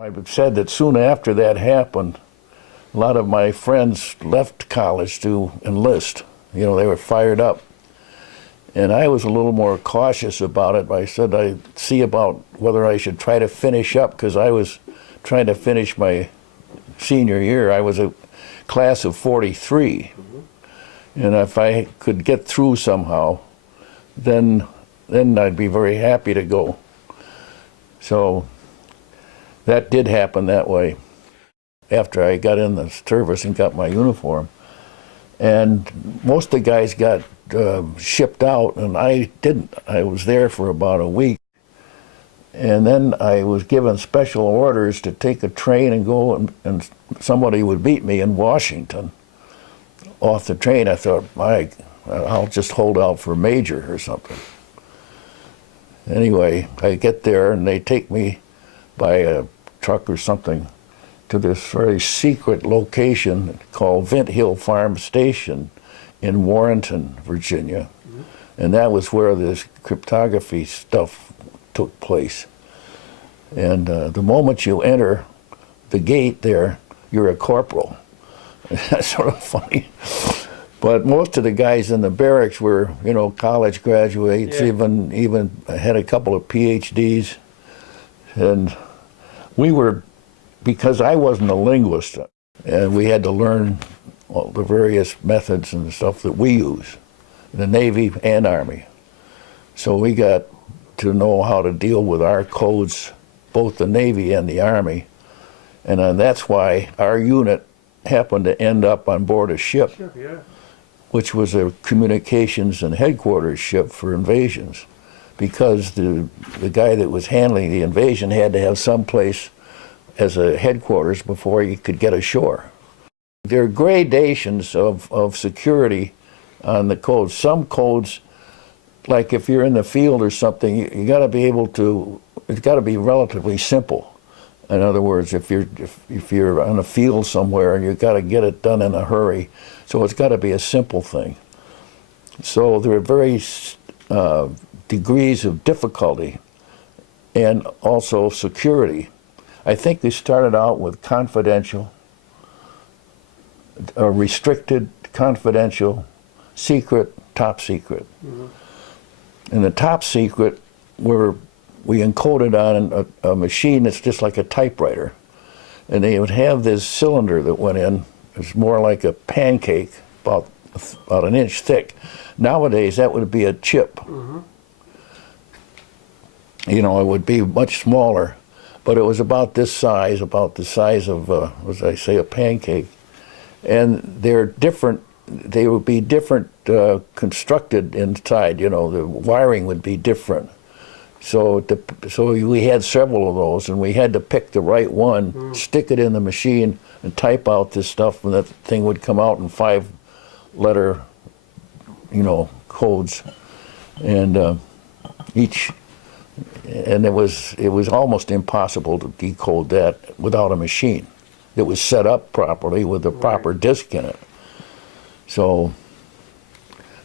I've said that soon after that happened, a lot of my friends left college to enlist. You know, they were fired up. And I was a little more cautious about it. I said I'd see about whether I should try to finish up, because I was trying to finish my senior year. I was a class of 43. And if I could get through somehow, then I'd be very happy to go. So that did happen that way after I got in the service and got my uniform. And most of the guys got shipped out, and I didn't. I was there for about a week. And then I was given special orders to take a train and go, and somebody would meet me in Washington off the train. I thought, I'll just hold out for major or something. Anyway, I get there, and they take me by a truck or something to this very secret location called Vint Hill Farm Station in Warrenton, Virginia. And that was where this cryptography stuff took place. And the moment you enter the gate there, you're a corporal. That's sort of funny. But most of the guys in the barracks were, you know, college graduates, even had a couple of PhDs. And we were, because I wasn't a linguist, and we had to learn all the various methods and stuff that we use, in the Navy and Army. So we got to know how to deal with our codes, both the Navy and the Army. And that's why our unit happened to end up on board a ship, which was a communications and headquarters ship for invasions, because the guy that was handling the invasion had to have some place as a headquarters before you could get ashore. There are gradations of security on the codes. Some codes, like if you're in the field or something, you got to be able to, it's got to be relatively simple. In other words, if you're on a field somewhere and you've got to get it done in a hurry, so it's got to be a simple thing. So there are various degrees of difficulty and also security. I think they started out with confidential, restricted, confidential, secret, top secret. And the top secret we encoded on a machine that's just like a typewriter. And they would have this cylinder that went in. It's more like a pancake, about an inch thick. Nowadays, that would be a chip. You know, it would be much smaller, but it was about this size, about the size of, as I say, a pancake. And they're different. They would be different constructed inside. You know, the wiring would be different. So we had several of those, and we had to pick the right one, stick it in the machine, and type out this stuff, and that thing would come out in 5-letter, you know, codes, and it was almost impossible to decode that without a machine that was set up properly with the proper disk in it. So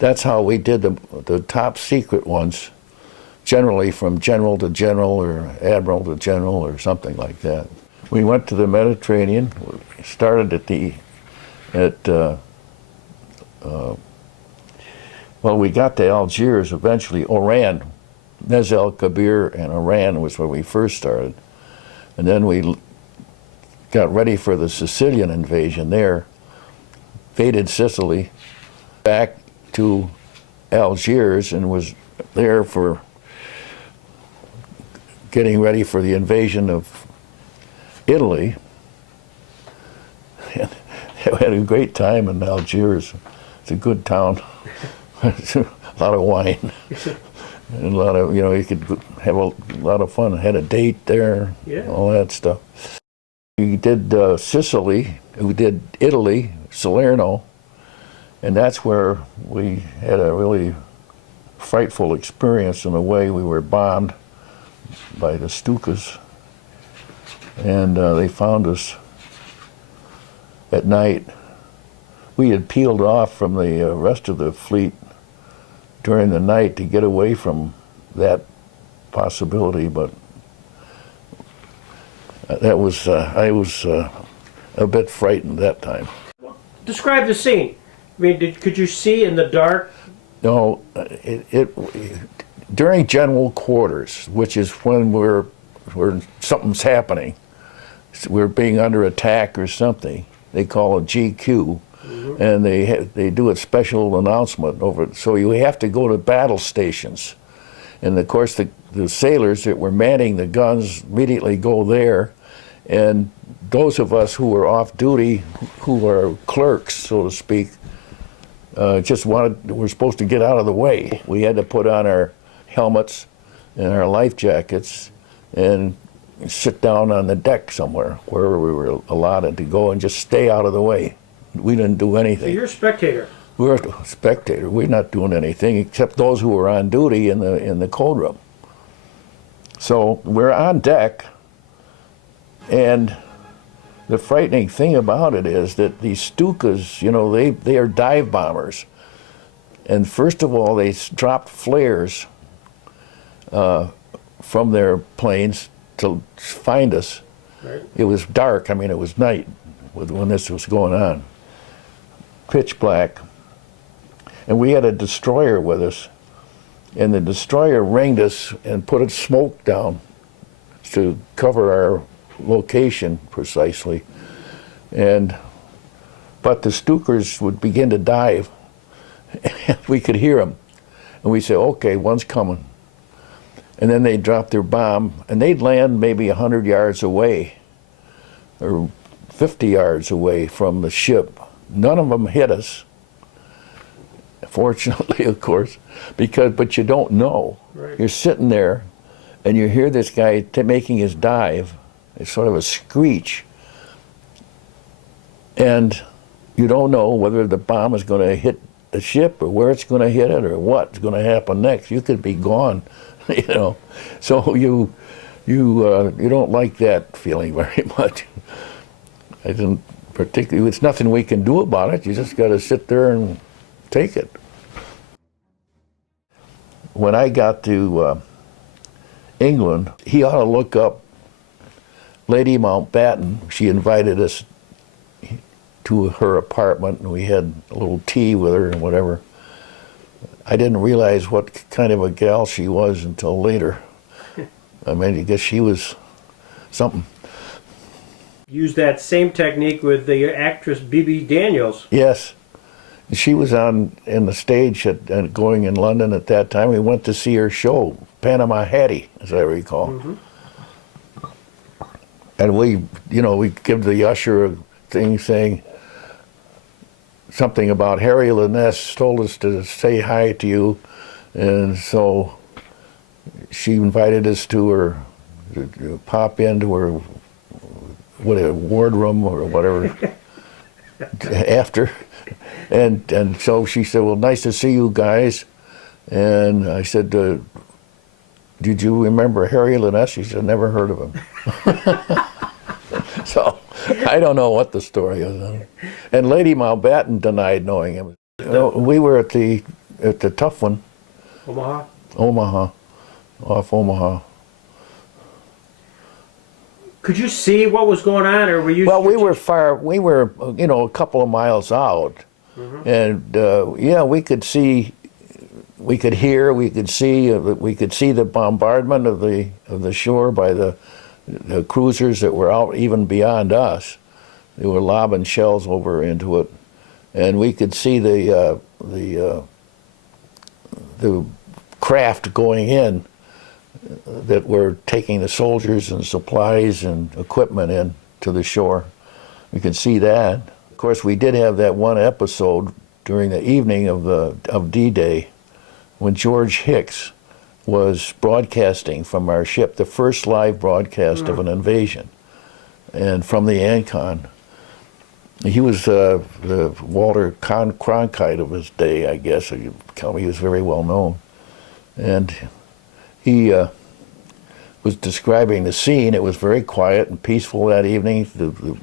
that's how we did the top secret ones. Generally from general to general or admiral to general or something like that. We went to the Mediterranean. We started well, we got to Algiers eventually. Oran, Nez El Kabir and Oran was where we first started. And then we got ready for the Sicilian invasion there, invaded Sicily, back to Algiers, and was there for getting ready for the invasion of Italy. And we had a great time in Algiers. It's a good town. A lot of wine. And a lot of, you know, you could have a lot of fun. Had a date there, all that stuff. We did Sicily, we did Italy, Salerno, and that's where we had a really frightful experience in a way. We were bombed by the Stukas, and they found us at night. We had peeled off from the rest of the fleet during the night to get away from that possibility, but I was a bit frightened that time. Describe the scene. I mean, could you see in the dark? No, during general quarters, which is when something's happening, we're being under attack or something. They call it GQ, and they do a special announcement over it. So you have to go to battle stations, and of course the sailors that were manning the guns immediately go there, and those of us who were off duty, who are clerks, so to speak, we're supposed to get out of the way. We had to put on our helmets and our life jackets and sit down on the deck somewhere, wherever we were allotted to go, and just stay out of the way. We didn't do anything. So you're a spectator. We're a spectator. We're not doing anything except those who were on duty in the code room. So we're on deck, and the frightening thing about it is that these Stukas, you know, they are dive bombers. And first of all, they dropped flares from their planes to find us. Right. It was dark. I mean, it was night when this was going on. Pitch black. And we had a destroyer with us. And the destroyer ringed us and put its smoke down to cover our location precisely. But the Stukers would begin to dive. And we could hear them. And we'd say, okay, one's coming. And then they'd drop their bomb, and they'd land maybe 100 yards away, or 50 yards away from the ship. None of them hit us, fortunately, of course, but you don't know. Right. You're sitting there, and you hear this guy making his dive. It's sort of a screech. And you don't know whether the bomb is going to hit the ship or where it's going to hit it or what's going to happen next. You could be gone, you know. So you don't like that feeling very much. I didn't particularly. It's nothing we can do about it. You just got to sit there and take it. When I got to England, he ought to look up Lady Mountbatten. She invited us to her apartment, and we had a little tea with her and whatever. I didn't realize what kind of a gal she was until later. I mean, I guess she was something. Used that same technique with the actress Bibi Daniels. Yes. She was in the stage going in London at that time. We went to see her show, Panama Hattie, as I recall. Mm-hmm. And we give the usher a thing saying something about Harry Lyness told us to say hi to you, and so she invited us to pop into her wardroom or whatever after, and so she said, "Well, nice to see you guys," and I said, "Did you remember Harry Lyness?" She said, "Never heard of him." So I don't know what the story is. And Lady Mountbatten denied knowing him. We were at the tough one. Omaha? Off Omaha. Could you see what was going on, or were you? Well, we were a couple of miles out. Mm-hmm. And we could see, we could hear, we could see the bombardment of the shore by the cruisers that were out even beyond us. They were lobbing shells over into it, and we could see the craft going in that were taking the soldiers and supplies and equipment in to the shore. We could see that. Of course, we did have that one episode during the evening of D-Day when George Hicks was broadcasting from our ship, the first live broadcast of an invasion, and from the Ancon. He was the Walter Cronkite of his day, I guess. He was very well known. And he was describing the scene. It was very quiet and peaceful that evening. The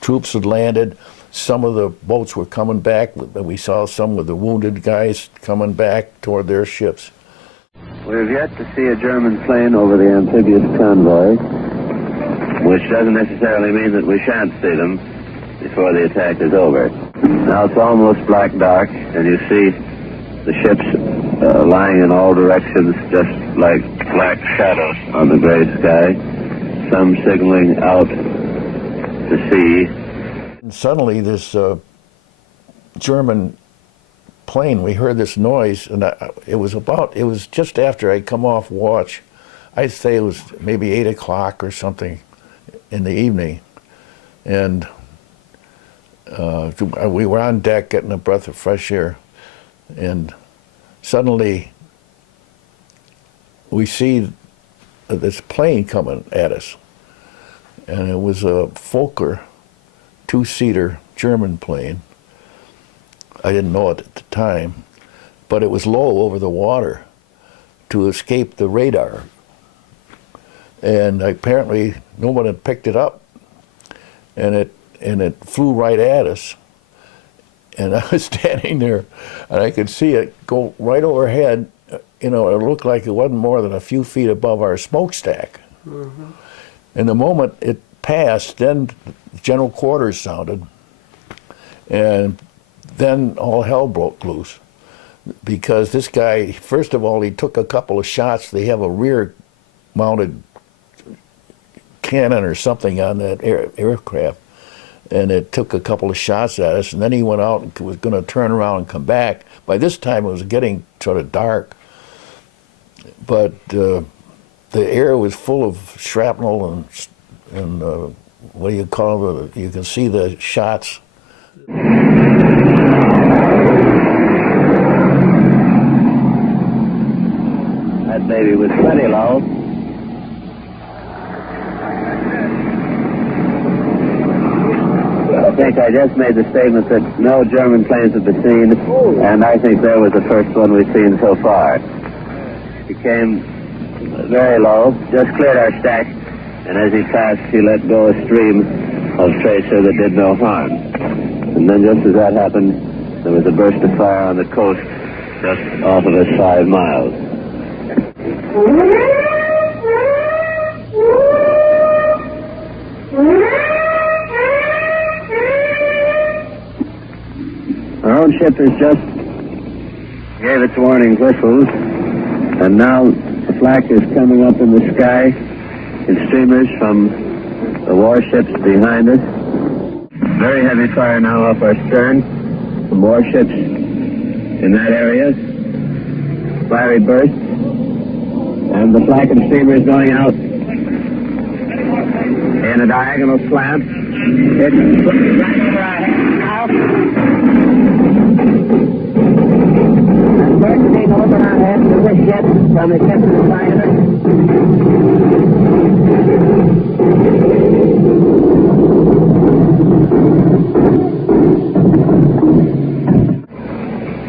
troops had landed. Some of the boats were coming back. We saw some of the wounded guys coming back toward their ships. We have yet to see a German plane over the amphibious convoy. which doesn't necessarily mean that we shan't see them before the attack is over. Now it's almost black dark, and you see the ships lying in all directions, just like black shadows on the gray sky, some signaling out to sea. And suddenly this German plane, we heard this noise, and it was just after I'd come off watch. I'd say it was maybe 8 o'clock or something in the evening. And we were on deck getting a breath of fresh air, and suddenly we see this plane coming at us, and it was a Fokker two-seater German plane. I didn't know it at the time, but it was low over the water to escape the radar, and apparently no one had picked it up, and it flew right at us. And I was standing there, and I could see it go right overhead. You know, it looked like it wasn't more than a few feet above our smokestack. Mm-hmm. And the moment it passed, then general quarters sounded, and then all hell broke loose. Because this guy, first of all, he took a couple of shots. They have a rear-mounted cannon or something on that aircraft. And it took a couple of shots at us, and then he went out and was going to turn around and come back. By this time, it was getting sort of dark, but the air was full of shrapnel and what do you call it? You can see the shots. That baby was pretty low. I think I just made the statement that no German planes have been seen, and I think there was the first one we've seen so far. He came very low, just cleared our stack, and as he passed, he let go a stream of tracer that did no harm. And then just as that happened, there was a burst of fire on the coast just off of us 5 miles. Our own ship has just gave its warning whistles, and now the flak is coming up in the sky in streamers from the warships behind us. Very heavy fire now off our stern from warships in that area. Fiery bursts, and the flak and streamer is going out in a diagonal slant. It's right over our heads now. Bursting over our heads with the ship from the tip of the fire.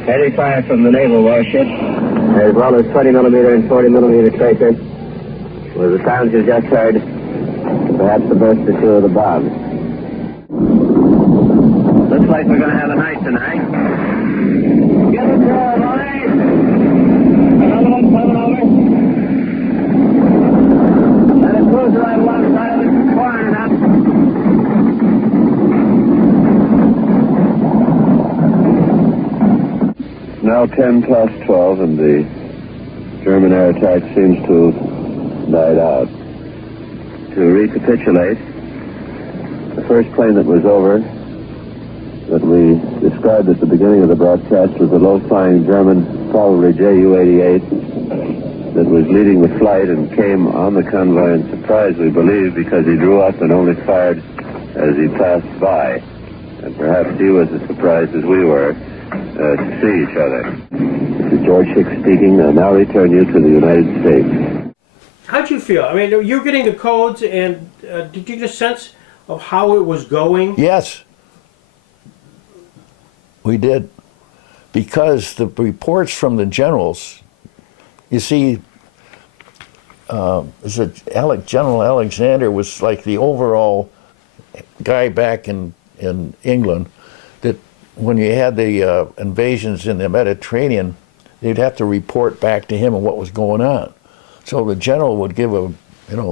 Heavy fire from the naval warships, as well as 20 millimeter and 40 millimeter tracer, with the sounds you just heard, perhaps the burst or two of the bombs. Looks like we're going to have a night tonight. Get it there, boys! Another one coming over. Let it cruise right alongside of it, firing up. Now 10 past 12, and the German air attack seems to have died out. To recapitulate, the first plane that was over, that we described at the beginning of the broadcast, was a low-flying German, probably Ju-88, that was leading the flight and came on the convoy in surprise, we believe, because he drew up and only fired as he passed by. And perhaps he was as surprised as we were to see each other. This is George Hicks speaking. I now return you to the United States. How'd you feel? I mean, you're getting the codes, and did you get a sense of how it was going? Yes, we did. Because the reports from the generals, you see, General Alexander was like the overall guy back in England, that when you had the invasions in the Mediterranean, they'd have to report back to him on what was going on. So the general would give a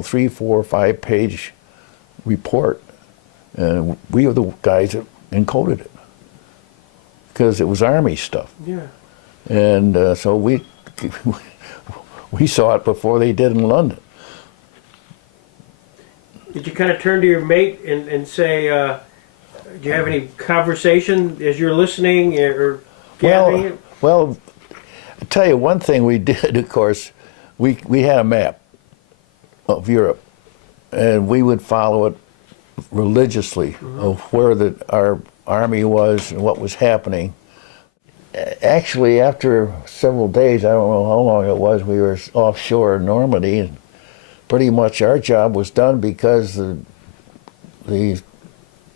3, 4, 5 page report, and we were the guys that encoded it because it was Army stuff. Yeah. And so we saw it before they did in London. Did you kind of turn to your mate and say, do you have any conversation as you're listening or gathering it? Well, I'll tell you one thing we did, of course, we had a map of Europe, and we would follow it religiously of where our army was and what was happening. Actually, after several days, I don't know how long it was, we were offshore in Normandy, and pretty much our job was done because the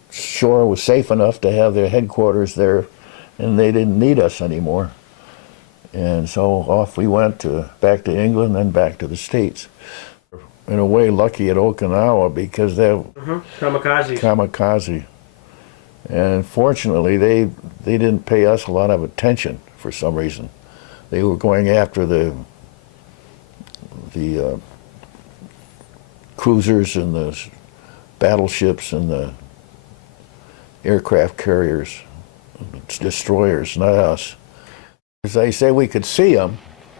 shore was safe enough to have their headquarters there, and they didn't need us anymore. And so off we went back to England, then back to the States. In a way, lucky at Okinawa because they're Kamikazes. kamikaze. And fortunately, they didn't pay us a lot of attention for some reason. They were going after the cruisers and the battleships and the aircraft carriers, destroyers, not us. As they say, we could see them,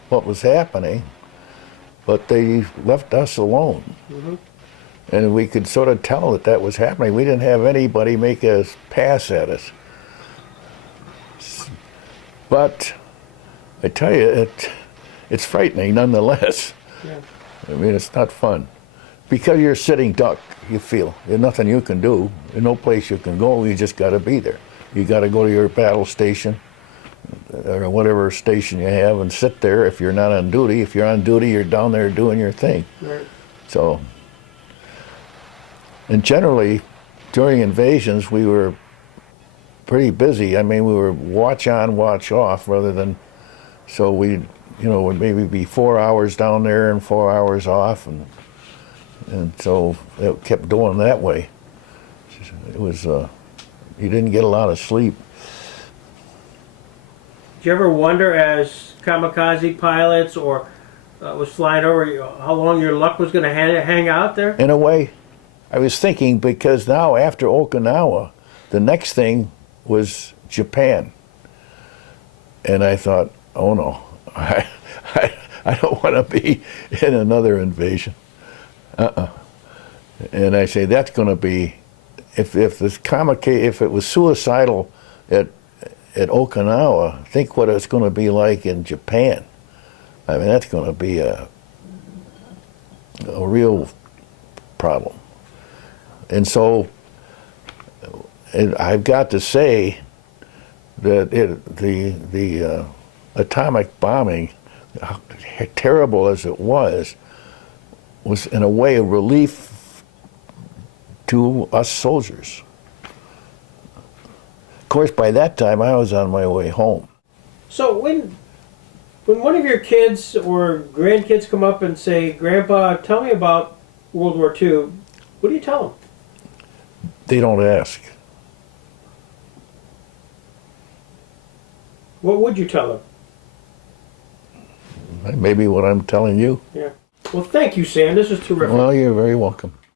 what was happening, but they left us alone. And we could sort of tell that was happening. We didn't have anybody make a pass at us. But I tell you, it's frightening nonetheless. Yeah. I mean, it's not fun. Because you're a sitting duck, you feel. There's nothing you can do. There's no place you can go. You just got to be there. You got to go to your battle station or whatever station you have and sit there if you're not on duty. If you're on duty, you're down there doing your thing. Right. So, and generally, during invasions, we were pretty busy. I mean, we were watch on, watch off, rather than, so we, would maybe be 4 hours down there and 4 hours off, and so it kept going that way. It was, you didn't get a lot of sleep. Did you ever wonder, as kamikaze pilots or was flying over, how long your luck was going to hang out there? In a way, I was thinking, because now after Okinawa, the next thing was Japan. And I thought, oh no, I don't want to be in another invasion. And I say, that's going to be, if it was suicidal at Okinawa, think what it's going to be like in Japan. I mean, that's going to be a real problem. And so, I've got to say that the atomic bombing, terrible as it was in a way a relief to us soldiers. Of course, by that time, I was on my way home. So when one of your kids or grandkids come up and say, "Grandpa, tell me about World War II," what do you tell them? They don't ask. What would you tell them? Maybe what I'm telling you. Yeah. Well, thank you, Sam. This is terrific. Well, you're very welcome.